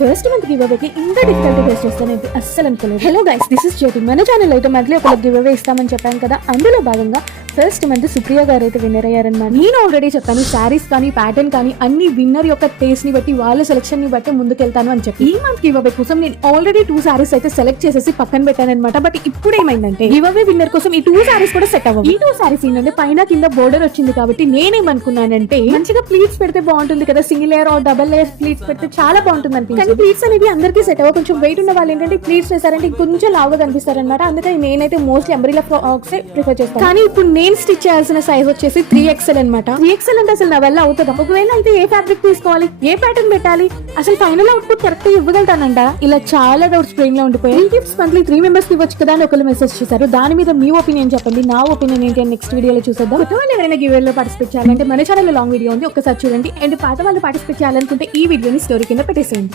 First month give అవేకి ఇంత difficulty face చేస్తానంటే అస్సలు అనుకోలేదు. హలో గైస్, దిస్ ఇస్ జ్యోతి. మన ఛానల్ అయితే మంత్లీ ఒక గివ్ అవే ఇస్తామని చెప్పాను కదా, అందులో భాగంగా ఫస్ట్ మంత్ సుప్రియ గారు అయితే విన్నర్ అయ్యారన్నమాట. నేను ఆల్రెడీ చెప్పాను, శారీస్ కానీ ప్యాటర్న్ కానీ అన్ని విన్నర్ యొక్క టేస్ట్ ని బట్టి వాళ్ళ సెలెక్షన్ ని బట్టి ముందుకెళ్తాను అని చెప్పి ఈ మంత్ గివ్ అవే కోసం నేను ఆల్రెడీ 2 సారీస్ అయితే సెలెక్ట్ చేసేసి పక్కన పెట్టాను అనమాట. బట్ ఇప్పుడు ఏమైందంటే గివ్ అవే విన్నర్ కోసం ఈ 2 సారీస్ కూడా సెట్ అవ్వవు. ఈ 2 సారీస్ ఏంటంటే పైన కింద బోర్డర్ వచ్చింది కాబట్టి నేనేమనుకున్నానంటే మంచిగా ప్లీట్స్ పెడితే బాగుంటుంది కదా, single layer are double layer pleats పెడితే చాలా బాగుంటుంది అనిపించింది. కానీ ప్లీట్స్ అనేవి అందరికీ సెట్ అవ్వ, కొంచెం వెయిట్ ఉన్న వాళ్ళు ఏంటంటే ప్లీట్స్ వేసారంటే కొంచెం లావుగా కనిపిస్తారు అనమాట. అందుకని నేనైతే మోస్ట్లీ అంబ్రెల్లా ఫ్రాక్స్ ప్రిఫర్ చేస్తాను. కానీ ఇప్పుడు నేను స్టిచ్ చేయాల్సిన సైజ్ వచ్చేసి 3XL అనమాట. 3XL అంటే అసలు నా వల్ల అవుతుందా? ఒకవేళ అయితే ఏ ఫ్యాబ్రిక్ తీసుకోవాలి, ఏ ప్యాటర్న్ పెట్టాలి, అసలు ఫైనల్ అవుట్పుట్ కరెక్ట్ గా ఇవ్వగలుగుతానంట? ఇలా చాలా డౌట్స్ బ్రెయిన్ లో ఉండిపోయాయి. ఈ గిఫ్ట్స్ మంత్లీ 3 మెంబర్స్ కి ఇవ్వచ్చు కదా అని ఒకరు మెసేజ్ చేశారు. దాని మీద మీ ఒపీనియన్ చెప్పండి. నా ఒపీనియన్ ఏంటి అని నెక్స్ట్ వీడియోలో చూసేద్దాం. కొత్త వాళ్ళు ఎవరైనా గివ్ లో పార్టిసిపేట్ చేయాలంటే మన ఛానల్ లో లాంగ్ వీడియో ఉంది, ఒకసారి చూడండి. అండ్ పాత వాళ్ళు పార్టిసిపేట్ చేయాలనుకుంటే ఈ వీడియోని స్టోరీ కింద పెట్టేసేయండి.